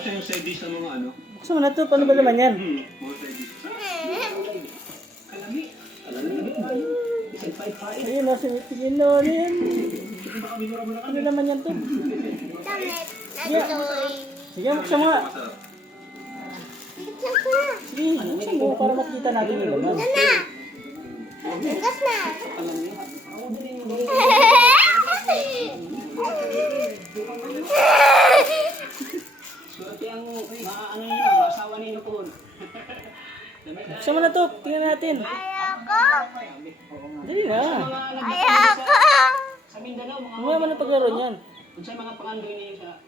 kasi yung side dish ng mga ano. Buksan mo na to, paano ba naman yan? Mga side dish. Kalami. Isang 5-5. Ayun o, tingin na yan. Ano naman yan to? Damit. Nagdoy. Sige, buksan mo nga. Sige, buksan mo para makita natin yung laman. Yan na. Gas na. Swerte ang ano nyo, asawa ninyo po. Buksan mo na to, tingnan natin. Ayoko. Dali na. Ayoko. Sa Mindanao, mga Ano naman ang paglaro niyan? kung sa'yo mga pangandoy niyo sa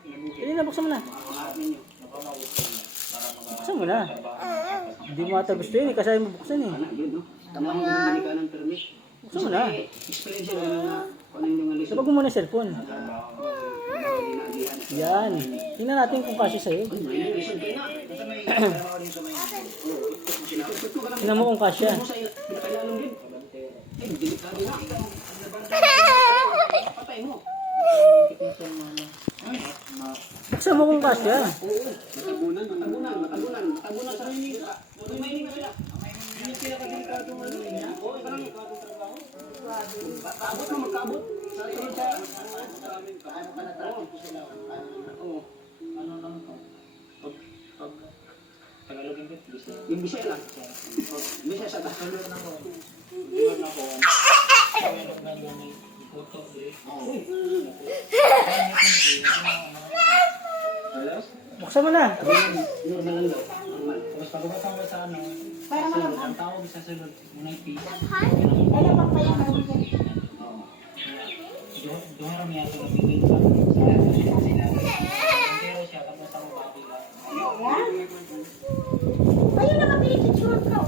kinabuhi. Dali na, buksan mo na. Pangarap ninyo. Buksan mo na. Hindi mo ata gusto yun, kasi ayaw mo buksan eh. Ano, yun, no? Tamang bumili ka ng permit. Buksan mo na. Experience yun, ano na, kung ano yung listen. Sabag mo muna yung cellphone. Yan. Tingnan natin kung kasi sa'yo. Listen kayo na. Tingnan mo kung kasya. Mo sa pinakailanong din. Eh, delikado na. Patay mo. Buksan mo kung kasya. Matagunan sa rin. May ka sila. Yung pinakadelikadong ano niya. Oo, parang magkabot na magkabot. Sa sunod sa ano ka na traffic sila. Oo. Ano naman to? Tagalog yung Bisaya lang. Bisaya sa Tagalog na ko. Buksan mo na. Normal lang daw. Normal. Tapos pag-umatang ko sa ano, ang tawag sa sunod, unang pi. Ano pang pa yung marunong? Doon rin niya ito nabibig sa sila. Pero siya, tapos ako babila. Ayun, nakabili picture ka.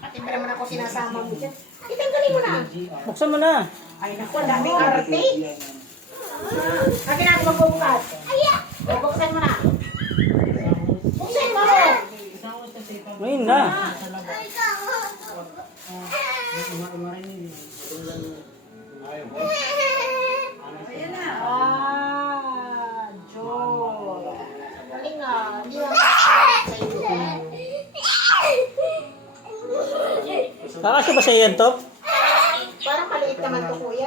Pati ba naman ako sinasama mo dyan? Itanggalin mo na. Buksan mo na. Ay, naku, ang daming arte. Lagi na ako magbubukas. Aya! Buksan mo na. Buksan mo! Ngayon na. Ayan na. Ah, Joe. Galing nga. Hindi lang Kakasya ba sa'yo yan, Top? parang maliit naman to, kuya.